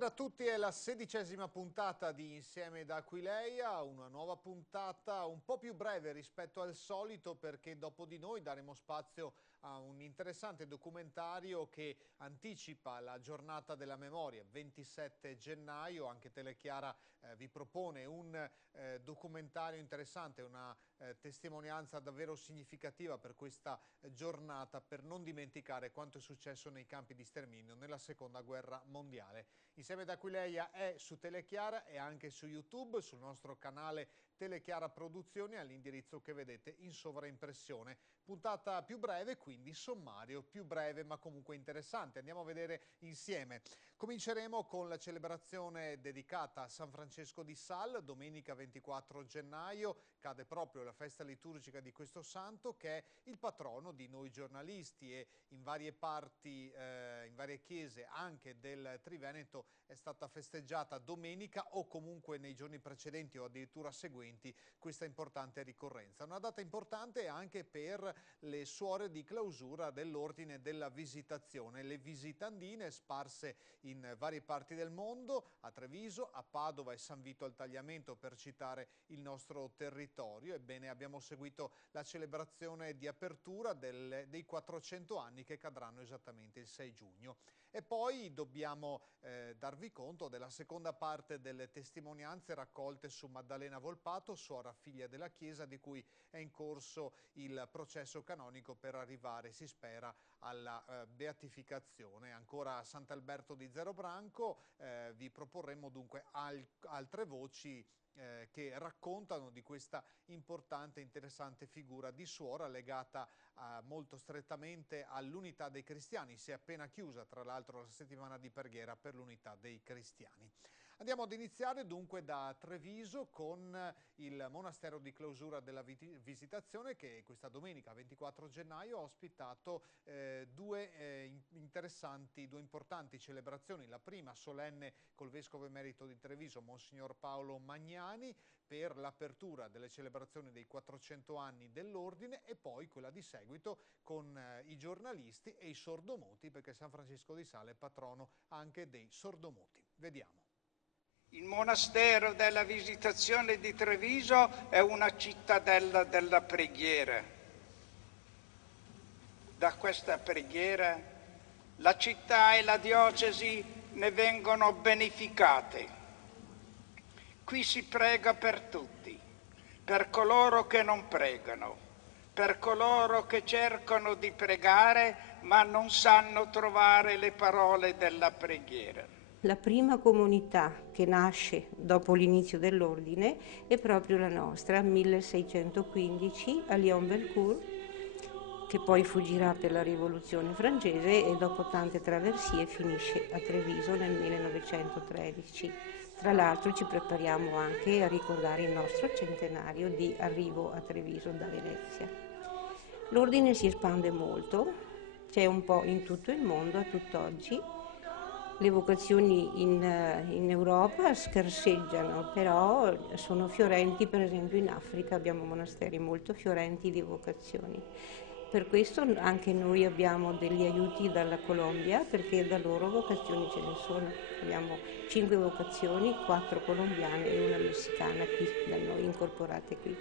Buonasera a tutti, è la 16ª puntata di Insieme da Aquileia, una nuova puntata un po' più breve rispetto al solito perché dopo di noi daremo spazio a un interessante documentario che anticipa la giornata della memoria, 27 gennaio, anche Telechiara vi propone un documentario interessante, una testimonianza davvero significativa per questa giornata per non dimenticare quanto è successo nei campi di sterminio nella seconda guerra mondiale. Insieme ad Aquileia è su Telechiara e anche su YouTube, sul nostro canale Telechiara Produzioni all'indirizzo che vedete in sovraimpressione. Puntata più breve, quindi sommario più breve ma comunque interessante. Andiamo a vedere insieme. Cominceremo con la celebrazione dedicata a San Francesco di Sales, domenica 24 gennaio, cade proprio la festa liturgica di questo santo che è il patrono di noi giornalisti e in varie parti, in varie chiese anche del Triveneto è stata festeggiata domenica o comunque nei giorni precedenti o addirittura seguenti questa importante ricorrenza. Una data importante anche per le suore di clausura dell'Ordine della Visitazione, le visitandine sparse in varie parti del mondo, a Treviso, a Padova e San Vito al Tagliamento per citare il nostro territorio. Ebbene, abbiamo seguito la celebrazione di apertura dei 400 anni che cadranno esattamente il 6 giugno. E poi dobbiamo darvi conto della seconda parte delle testimonianze raccolte su Maddalena Volpato, suora figlia della Chiesa, di cui è in corso il processo canonico per arrivare, si spera, alla beatificazione. Ancora a Sant'Alberto di Zerobranco vi proporremo dunque altre voci che raccontano di questa importante e interessante figura di suora legata molto strettamente all'unità dei cristiani. Si è appena chiusa tra l'altro la settimana di preghiera per l'unità dei cristiani. Andiamo ad iniziare dunque da Treviso con il monastero di clausura della Visitazione che questa domenica 24 gennaio ha ospitato due importanti celebrazioni. La prima solenne col vescovo emerito di Treviso, Monsignor Paolo Magnani, per l'apertura delle celebrazioni dei 400 anni dell'Ordine e poi quella di seguito con i giornalisti e i sordomuti perché San Francesco di Sales è patrono anche dei sordomuti. Vediamo. Il monastero della Visitazione di Treviso è una cittadella della preghiera. Da questa preghiera la città e la diocesi ne vengono beneficate. Qui si prega per tutti, per coloro che non pregano, per coloro che cercano di pregare ma non sanno trovare le parole della preghiera. La prima comunità che nasce dopo l'inizio dell'ordine è proprio la nostra, 1615 a Lyon-Belcourt, che poi fuggirà per la rivoluzione francese e dopo tante traversie finisce a Treviso nel 1913. Tra l'altro ci prepariamo anche a ricordare il nostro centenario di arrivo a Treviso da Venezia. L'ordine si espande molto, c'è un po' in tutto il mondo a tutt'oggi. Le vocazioni in Europa scarseggiano, però sono fiorenti, per esempio in Africa abbiamo monasteri molto fiorenti di vocazioni. Per questo anche noi abbiamo degli aiuti dalla Colombia, perché da loro vocazioni ce ne sono. Abbiamo 5 vocazioni, 4 colombiane e una messicana qui da noi, incorporate qui,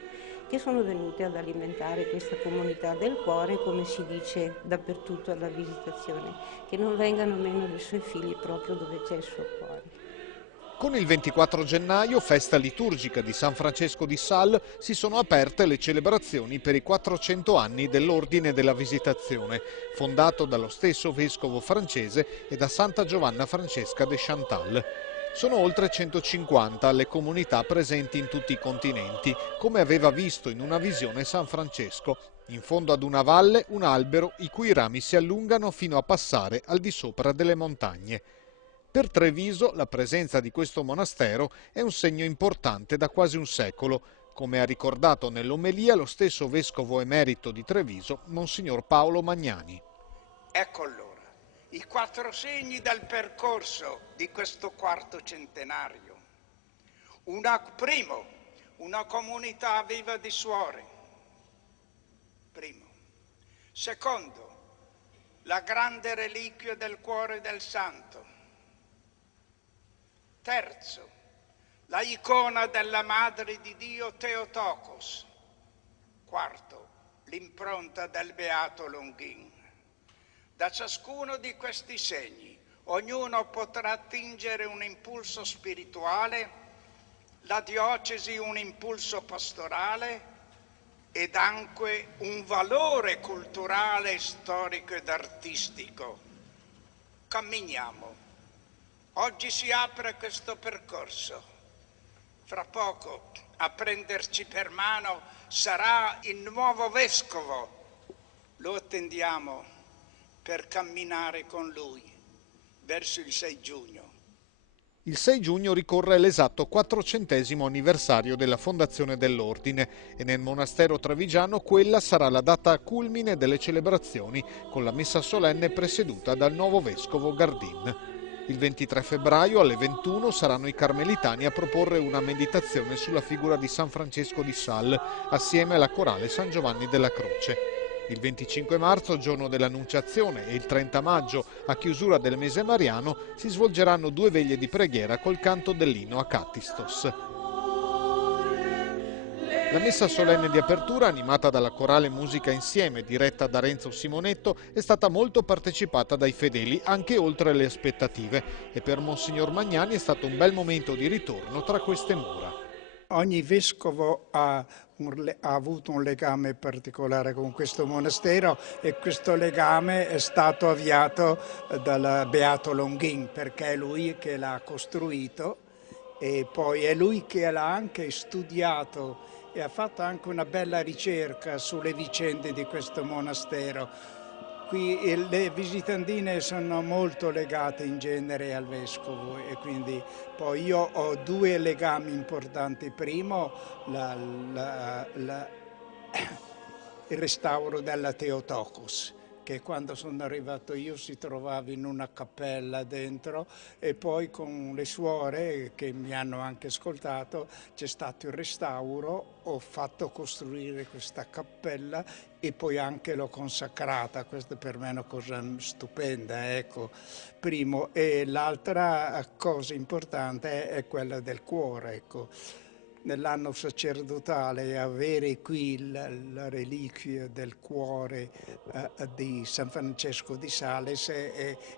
che sono venute ad alimentare questa comunità del cuore, come si dice dappertutto alla Visitazione, che non vengano meno dei suoi figli proprio dove c'è il suo cuore. Con il 24 gennaio, festa liturgica di San Francesco di Sales, si sono aperte le celebrazioni per i 400 anni dell'Ordine della Visitazione, fondato dallo stesso vescovo francese e da Santa Giovanna Francesca de Chantal. Sono oltre 150 le comunità presenti in tutti i continenti, come aveva visto in una visione San Francesco. In fondo ad una valle, un albero i cui rami si allungano fino a passare al di sopra delle montagne. Per Treviso la presenza di questo monastero è un segno importante da quasi un secolo, come ha ricordato nell'omelia lo stesso vescovo emerito di Treviso, Monsignor Paolo Magnani. Ecco allora, i 4 segni del percorso di questo quarto centenario. Primo, una comunità viva di suore. Primo. Secondo, la grande reliquia del cuore del santo. Terzo, la icona della Madre di Dio Theotokos. Quarto, l'impronta del Beato Longin. Da ciascuno di questi segni ognuno potrà attingere un impulso spirituale, la diocesi un impulso pastorale ed anche un valore culturale, storico ed artistico. Camminiamo. Oggi si apre questo percorso. Fra poco a prenderci per mano sarà il nuovo vescovo. Lo attendiamo per camminare con lui verso il 6 giugno. Il 6 giugno ricorre l'esatto 400° anniversario della fondazione dell'ordine e nel monastero trevigiano quella sarà la data culmine delle celebrazioni, con la messa solenne presieduta dal nuovo vescovo Gardin. Il 23 febbraio alle 21 saranno i carmelitani a proporre una meditazione sulla figura di San Francesco di Sales assieme alla corale San Giovanni della Croce. Il 25 marzo, giorno dell'Annunciazione, e il 30 maggio, a chiusura del mese mariano, si svolgeranno 2 veglie di preghiera col canto dell'inno a Cattistos. La messa solenne di apertura, animata dalla corale Musica Insieme, diretta da Renzo Simonetto, è stata molto partecipata dai fedeli, anche oltre le aspettative, e per Monsignor Magnani è stato un bel momento di ritorno tra queste mura. Ogni vescovo ha avuto un legame particolare con questo monastero e questo legame è stato avviato dal Beato Longin, perché è lui che l'ha costruito e poi è lui che l'ha anche studiato e ha fatto anche una bella ricerca sulle vicende di questo monastero. Qui le visitandine sono molto legate in genere al vescovo e quindi poi io ho 2 legami importanti. Primo, il restauro della Theotokos, che quando sono arrivato io si trovava in una cappella dentro, e poi con le suore che mi hanno anche ascoltato c'è stato il restauro, ho fatto costruire questa cappella e poi anche l'ho consacrata. Questa per me è una cosa stupenda, ecco. Primo, e l'altra cosa importante è quella del cuore, ecco. Nell'anno sacerdotale avere qui la reliquia del cuore di San Francesco di Sales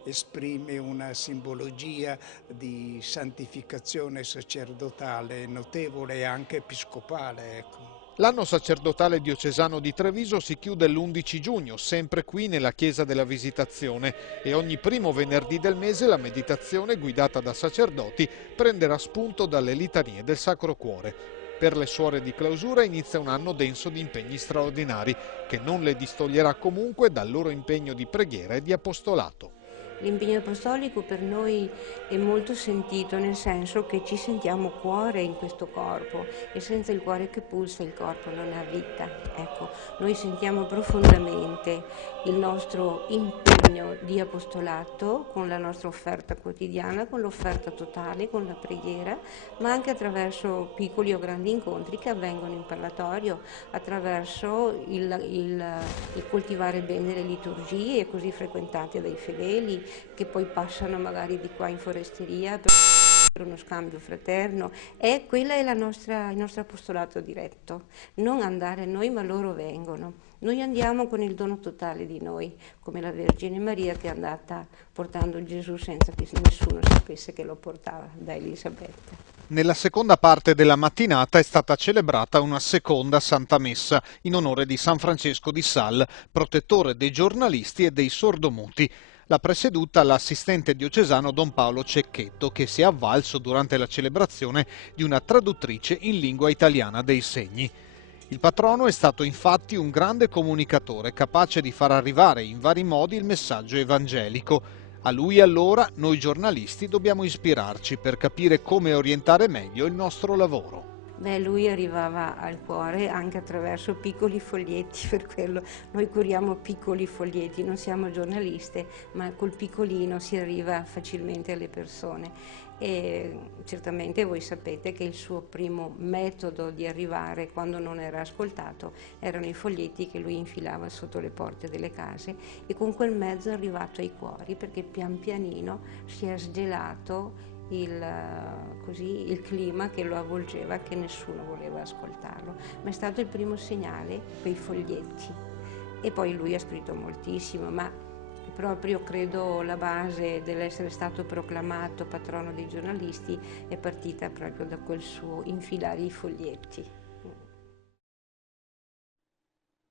esprime una simbologia di santificazione sacerdotale notevole e anche episcopale, ecco. L'anno sacerdotale diocesano di Treviso si chiude l'11 giugno, sempre qui nella Chiesa della Visitazione, e ogni primo venerdì del mese la meditazione, guidata da sacerdoti, prenderà spunto dalle litanie del Sacro Cuore. Per le suore di clausura inizia un anno denso di impegni straordinari, che non le distoglierà comunque dal loro impegno di preghiera e di apostolato. L'impegno apostolico per noi è molto sentito, nel senso che ci sentiamo cuore in questo corpo e senza il cuore che pulsa il corpo non ha vita. Ecco, noi sentiamo profondamente il nostro impegno di apostolato con la nostra offerta quotidiana, con l'offerta totale, con la preghiera, ma anche attraverso piccoli o grandi incontri che avvengono in parlatorio, attraverso il coltivare bene le liturgie così frequentate dai fedeli, che poi passano magari di qua in foresteria per uno scambio fraterno, e quella è il nostro apostolato diretto, non andare noi ma loro vengono. Noi andiamo con il dono totale di noi, come la Vergine Maria che è andata portando Gesù senza che nessuno sapesse che lo portava, da Elisabetta. Nella seconda parte della mattinata è stata celebrata una seconda Santa Messa in onore di San Francesco di Sales, protettore dei giornalisti e dei sordomuti. L'ha presieduta l'assistente diocesano Don Paolo Cecchetto, che si è avvalso durante la celebrazione di una traduttrice in lingua italiana dei segni. Il patrono è stato infatti un grande comunicatore, capace di far arrivare in vari modi il messaggio evangelico. A lui allora noi giornalisti dobbiamo ispirarci per capire come orientare meglio il nostro lavoro. Beh, lui arrivava al cuore anche attraverso piccoli foglietti, per quello noi curiamo piccoli foglietti, non siamo giornaliste, ma col piccolino si arriva facilmente alle persone. E certamente voi sapete che il suo primo metodo di arrivare, quando non era ascoltato, erano i foglietti che lui infilava sotto le porte delle case, e con quel mezzo è arrivato ai cuori, perché pian pianino si è sgelato il clima che lo avvolgeva, che nessuno voleva ascoltarlo. Ma è stato il primo segnale, quei foglietti. E poi lui ha scritto moltissimo, ma proprio credo la base dell'essere stato proclamato patrono dei giornalisti è partita proprio da quel suo infilare i foglietti.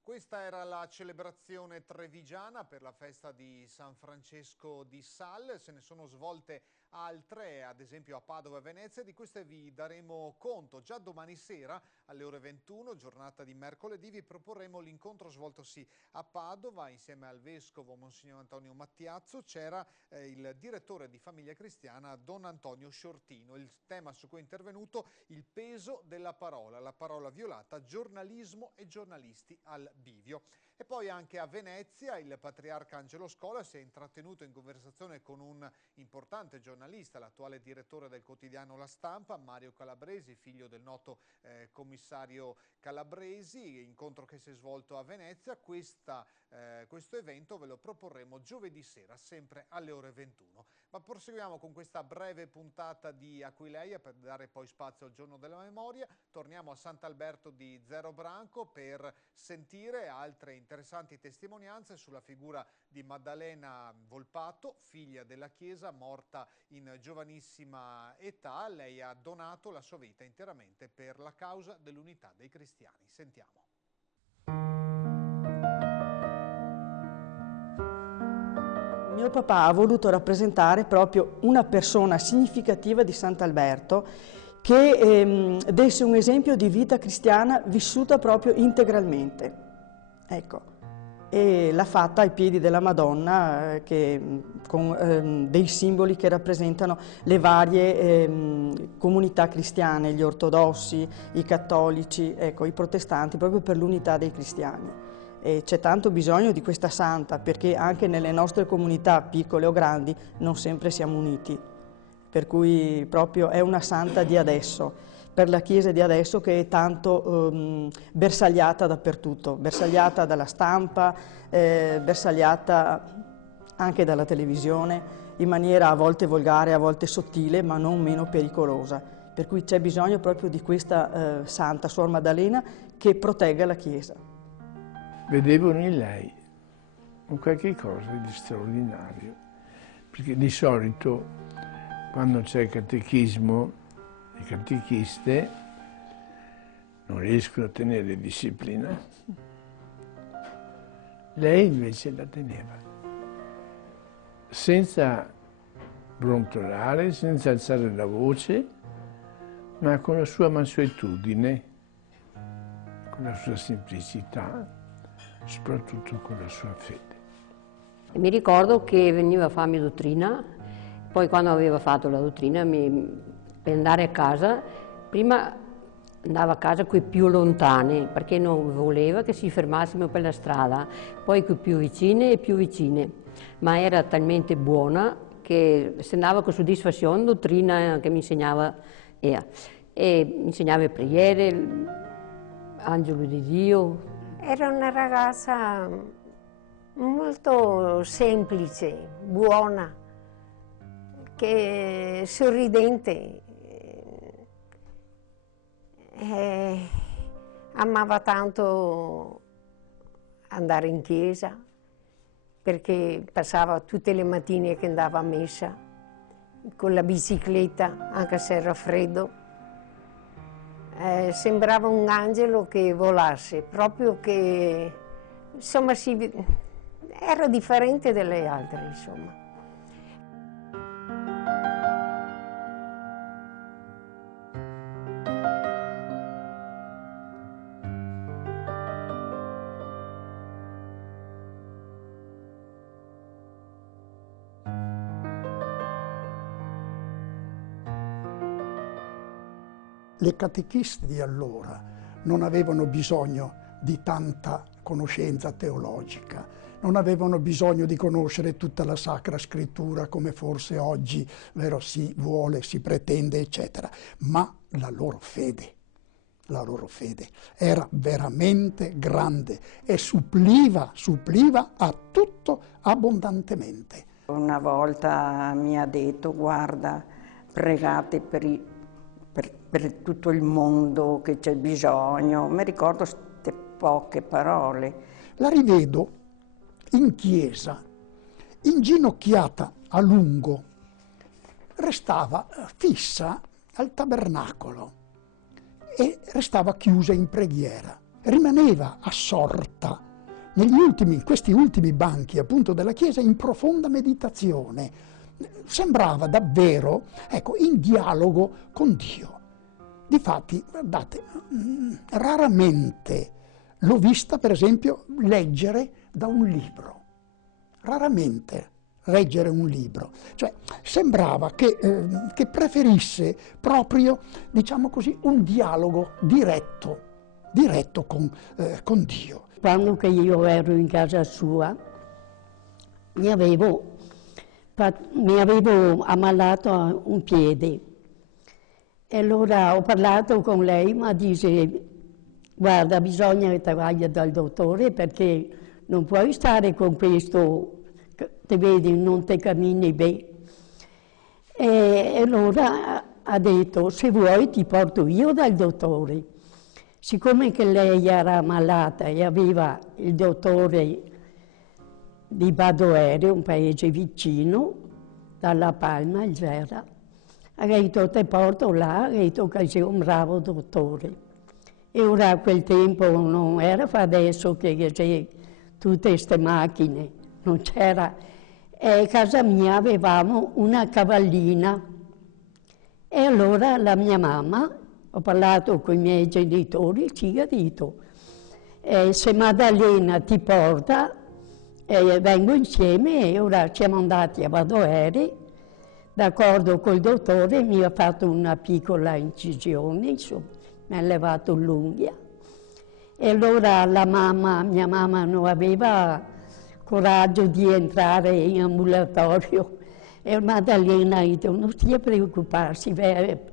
Questa era la celebrazione trevigiana per la festa di San Francesco di Sales. Se ne sono svolte altre, ad esempio a Padova e Venezia, di queste vi daremo conto. Già domani sera alle ore 21, giornata di mercoledì, vi proporremo l'incontro svoltosi a Padova insieme al vescovo Monsignor Antonio Mattiazzo. C'era il direttore di Famiglia Cristiana Don Antonio Sciortino. Il tema su cui è intervenuto: il peso della parola, la parola violata, giornalismo e giornalisti al bivio. E poi anche a Venezia il patriarca Angelo Scola si è intrattenuto in conversazione con un importante giornalista, l'attuale direttore del quotidiano La Stampa, Mario Calabresi, figlio del noto commissario Calabresi, incontro che si è svolto a Venezia. Questo evento ve lo proporremo giovedì sera, sempre alle ore 21. Ma proseguiamo con questa breve puntata di Aquileia per dare poi spazio al giorno della memoria. Torniamo a Sant'Alberto di Zero Branco per sentire altre interessanti testimonianze sulla figura di Maddalena Volpato, figlia della Chiesa, morta in giovanissima età. Lei ha donato la sua vita interamente per la causa dell'unità dei cristiani. Sentiamo. Mio papà ha voluto rappresentare proprio una persona significativa di Sant'Alberto che desse un esempio di vita cristiana vissuta proprio integralmente. Ecco. E l'ha fatta ai piedi della Madonna con dei simboli che rappresentano le varie comunità cristiane, gli ortodossi, i cattolici, ecco, i protestanti, proprio per l'unità dei cristiani. E c'è tanto bisogno di questa santa, perché anche nelle nostre comunità, piccole o grandi, non sempre siamo uniti. Per cui proprio è una santa di adesso, per la Chiesa di adesso, che è tanto bersagliata dappertutto, bersagliata dalla stampa, bersagliata anche dalla televisione, in maniera a volte volgare, a volte sottile, ma non meno pericolosa. Per cui c'è bisogno proprio di questa santa, Suor Maddalena, che protegga la Chiesa. Vedevano in lei un qualche cosa di straordinario, perché di solito quando c'è il catechismo, le catechiste non riescono a tenere disciplina. Lei invece la teneva, senza brontolare, senza alzare la voce, ma con la sua mansuetudine, con la sua semplicità, soprattutto con la sua fede. Mi ricordo che veniva a farmi dottrina, poi quando aveva fatto la dottrina per andare a casa, prima andava a casa coi più lontani, perché non voleva che si fermassimo per la strada, poi coi più vicine e più vicine, ma era talmente buona che se andava con soddisfazione, dottrina che mi insegnava, e mi insegnava le preghiere, angelo di Dio. Era una ragazza molto semplice, buona, che sorridente, amava tanto andare in chiesa, perché passava tutte le mattine che andava a messa con la bicicletta, anche se era freddo. Sembrava un angelo che volasse, proprio che, insomma, era differente dalle altre, insomma. Le catechiste di allora non avevano bisogno di tanta conoscenza teologica, non avevano bisogno di conoscere tutta la Sacra Scrittura come forse oggi, vero, si vuole, si pretende, eccetera, ma la loro fede era veramente grande e suppliva a tutto abbondantemente. Una volta mi ha detto: guarda, pregate per tutto il mondo, che c'è bisogno. Mi ricordo queste poche parole. La rivedo in chiesa, inginocchiata a lungo, restava fissa al tabernacolo e restava chiusa in preghiera. Rimaneva assorta in questi ultimi banchi appunto della chiesa in profonda meditazione. Sembrava davvero, ecco, in dialogo con Dio. Difatti, guardate, raramente l'ho vista, per esempio, leggere da un libro. Raramente leggere un libro. Cioè, sembrava che preferisse proprio, diciamo così, un dialogo diretto con Dio. Quando che io ero in casa sua, mi avevo ammalato un piede. E allora ho parlato con lei, ma dice, guarda, bisogna che ti vada dal dottore perché non puoi stare con questo, ti vedi, non ti cammini bene. E allora ha detto, se vuoi ti porto io dal dottore. Siccome che lei era ammalata e aveva il dottore di Badoere, un paese vicino, dalla Palma, il Gera, ha detto, ti porto là, ha detto che sei un bravo dottore. E ora a quel tempo non era adesso che c'è tutte queste macchine, non c'era. E a casa mia avevamo una cavallina. E allora la mia mamma, ho parlato con i miei genitori, ci ha detto, se Maddalena ti porta, vengo insieme e ora siamo andati a Badoere, d'accordo col dottore, mi ha fatto una piccola incisione, insomma, mi ha levato l'unghia. E allora mia mamma non aveva coraggio di entrare in ambulatorio e Maddalena ha detto, non stia a preoccuparsi,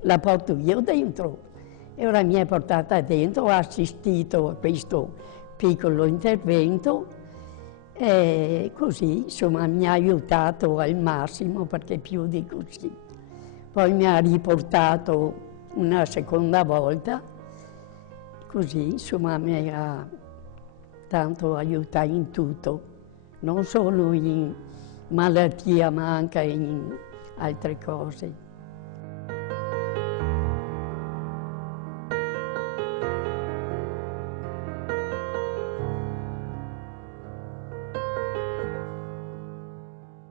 la porto io dentro. E ora mi è portata dentro, ho assistito a questo piccolo intervento e così, insomma, mi ha aiutato al massimo perché più di così. Poi mi ha riportato una seconda volta, così, insomma, mi ha tanto aiutato in tutto, non solo in malattia ma anche in altre cose.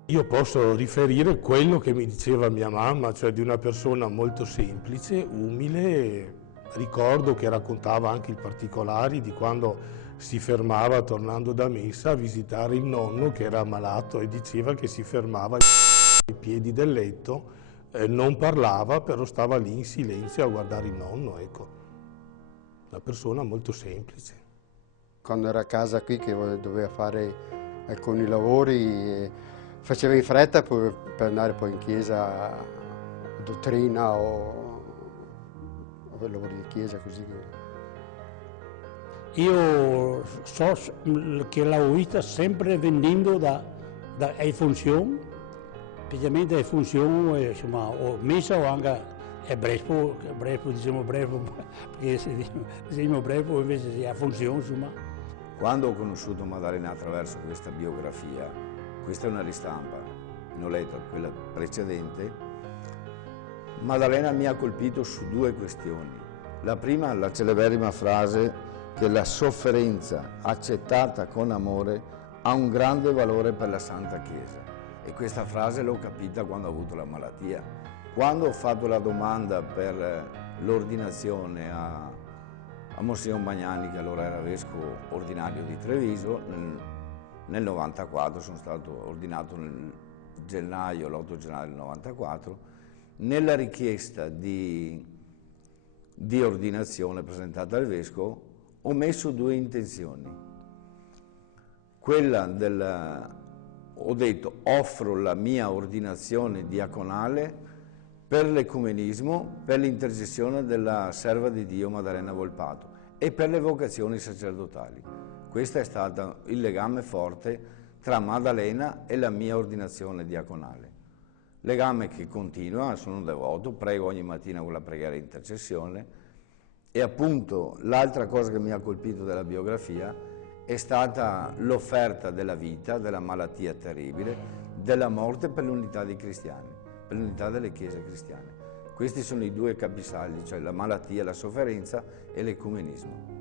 Io posso riferire quello che mi diceva mia mamma, cioè di una persona molto semplice, umile. Ricordo che raccontava anche i particolari di quando si fermava tornando da messa a visitare il nonno che era ammalato e diceva che si fermava ai piedi del letto, non parlava, però stava lì in silenzio a guardare il nonno, ecco. Una persona molto semplice. Quando era a casa qui che doveva fare alcuni lavori, faceva in fretta per andare poi in chiesa a dottrina o lavori di chiesa così. Io so che l'ho vista sempre venendo da funzioni, specialmente alle funzioni, insomma, o messa o anche a Brespo, diciamo Brespo, perché se diciamo Brespo invece si ha funzione, insomma. Quando ho conosciuto Maddalena attraverso questa biografia, questa è una ristampa, non ho letto quella precedente, Maddalena mi ha colpito su due questioni. La prima, la celeberrima frase che la sofferenza accettata con amore ha un grande valore per la Santa Chiesa. E questa frase l'ho capita quando ho avuto la malattia. Quando ho fatto la domanda per l'ordinazione a Monsignor Bagnani, che allora era vescovo ordinario di Treviso, nel 94, sono stato ordinato nel gennaio, l'8 gennaio del 94, nella richiesta di ordinazione presentata al vescovo ho messo due intenzioni. Quella ho detto, offro la mia ordinazione diaconale per l'ecumenismo, per l'intercessione della serva di Dio Maddalena Volpato e per le vocazioni sacerdotali. Questo è stato il legame forte tra Maddalena e la mia ordinazione diaconale. legame che continua, sono devoto, prego ogni mattina con la preghiera di intercessione e appunto l'altra cosa che mi ha colpito della biografia è stata l'offerta della vita, della malattia terribile, della morte per l'unità dei cristiani, per l'unità delle chiese cristiane. Questi sono i due capisaldi, cioè la malattia, la sofferenza e l'ecumenismo.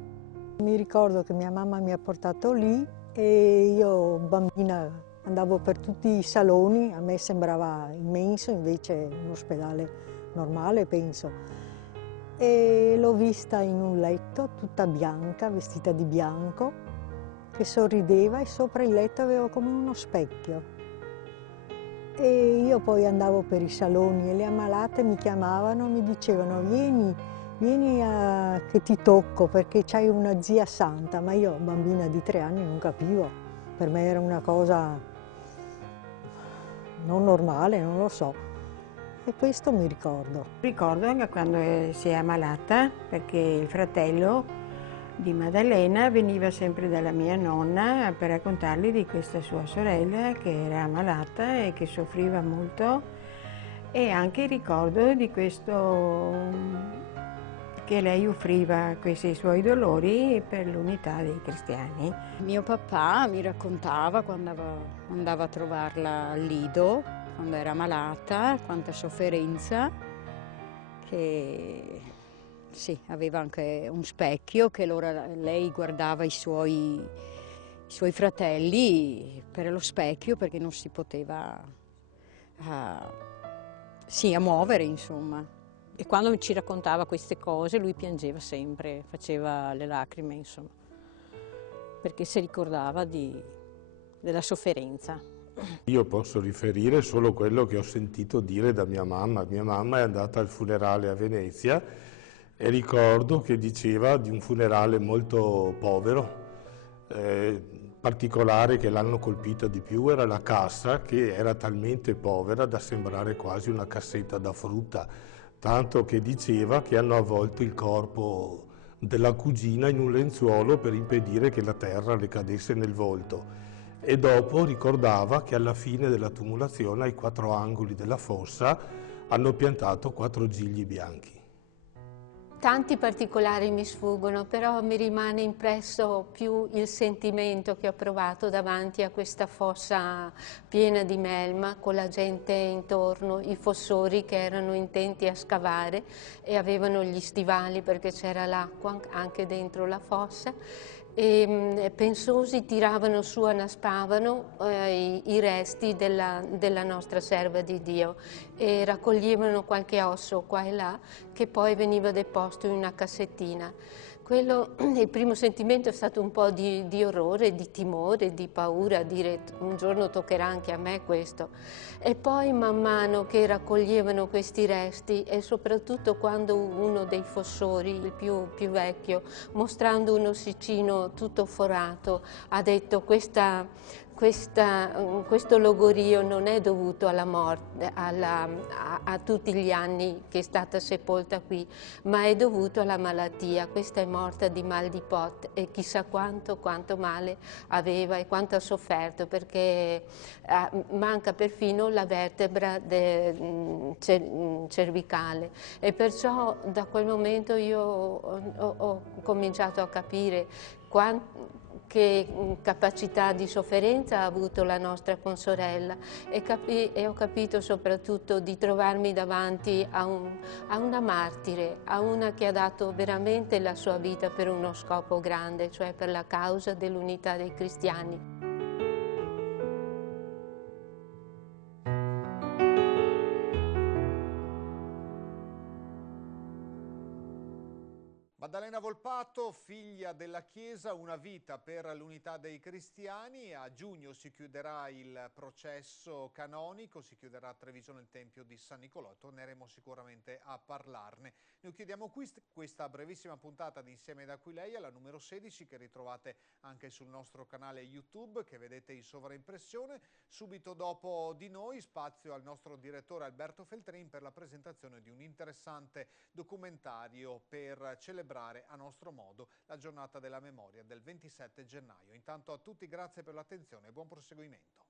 Mi ricordo che mia mamma mi ha portato lì e io, bambina, andavo per tutti i saloni, a me sembrava immenso, invece un ospedale normale, penso. E l'ho vista in un letto, tutta bianca, vestita di bianco, che sorrideva e sopra il letto avevo come uno specchio. E io poi andavo per i saloni e le ammalate mi chiamavano, mi dicevano vieni che ti tocco perché c'hai una zia santa, ma io, bambina di 3 anni, non capivo, per me era una cosa non normale, non lo so, e questo mi ricordo. Ricordo anche quando si è ammalata, perché il fratello di Maddalena veniva sempre dalla mia nonna per raccontargli di questa sua sorella che era ammalata e che soffriva molto, e anche ricordo di questo che lei offriva questi suoi dolori per l'unità dei cristiani. Mio papà mi raccontava quando andava a trovarla al Lido, quando era malata, quanta sofferenza, che sì, aveva anche un specchio che allora lei guardava i suoi fratelli per lo specchio perché non si poteva muovere, insomma. E quando ci raccontava queste cose lui piangeva sempre, faceva le lacrime, insomma, perché si ricordava della sofferenza. Io posso riferire solo quello che ho sentito dire da mia mamma. Mia mamma è andata al funerale a Venezia e ricordo che diceva di un funerale molto povero. Particolare che l'hanno colpita di più era la cassa, che era talmente povera da sembrare quasi una cassetta da frutta, tanto che diceva che hanno avvolto il corpo della cugina in un lenzuolo per impedire che la terra le cadesse nel volto. E dopo ricordava che alla fine della tumulazione, ai 4 angoli della fossa, hanno piantato 4 gigli bianchi. Tanti particolari mi sfuggono, però mi rimane impresso più il sentimento che ho provato davanti a questa fossa piena di melma, con la gente intorno, i fossori che erano intenti a scavare e avevano gli stivali perché c'era l'acqua anche dentro la fossa. E pensosi tiravano su, annaspavano i resti della nostra serva di Dio e raccoglievano qualche osso qua e là che poi veniva deposto in una cassettina. Il primo sentimento è stato un po' di orrore, di timore, di paura, dire un giorno toccherà anche a me questo. E poi man mano che raccoglievano questi resti e soprattutto quando uno dei fossori, il più vecchio, mostrando un ossicino tutto forato, ha detto questo logorio non è dovuto alla morte, a tutti gli anni che è stata sepolta qui, ma è dovuto alla malattia. Questa è morta di mal di Pot e chissà quanto male aveva e quanto ha sofferto, perché manca perfino la vertebra cervicale, e perciò da quel momento io ho cominciato a capire che capacità di sofferenza ha avuto la nostra consorella e ho capito soprattutto di trovarmi davanti a una martire, a una che ha dato veramente la sua vita per uno scopo grande, cioè per la causa dell'unità dei cristiani. Maddalena Volpato, figlia della Chiesa, una vita per l'unità dei cristiani. A giugno si chiuderà il processo canonico, si chiuderà a Treviso nel Tempio di San Nicolò e torneremo sicuramente a parlarne. Noi chiudiamo qui questa brevissima puntata di Insieme da Aquileia, la numero 16, che ritrovate anche sul nostro canale YouTube, che vedete in sovraimpressione. Subito dopo di noi spazio al nostro direttore Alberto Feltrin per la presentazione di un interessante documentario per celebrare a nostro modo la giornata della memoria del 27 gennaio. Intanto a tutti grazie per l'attenzione e buon proseguimento.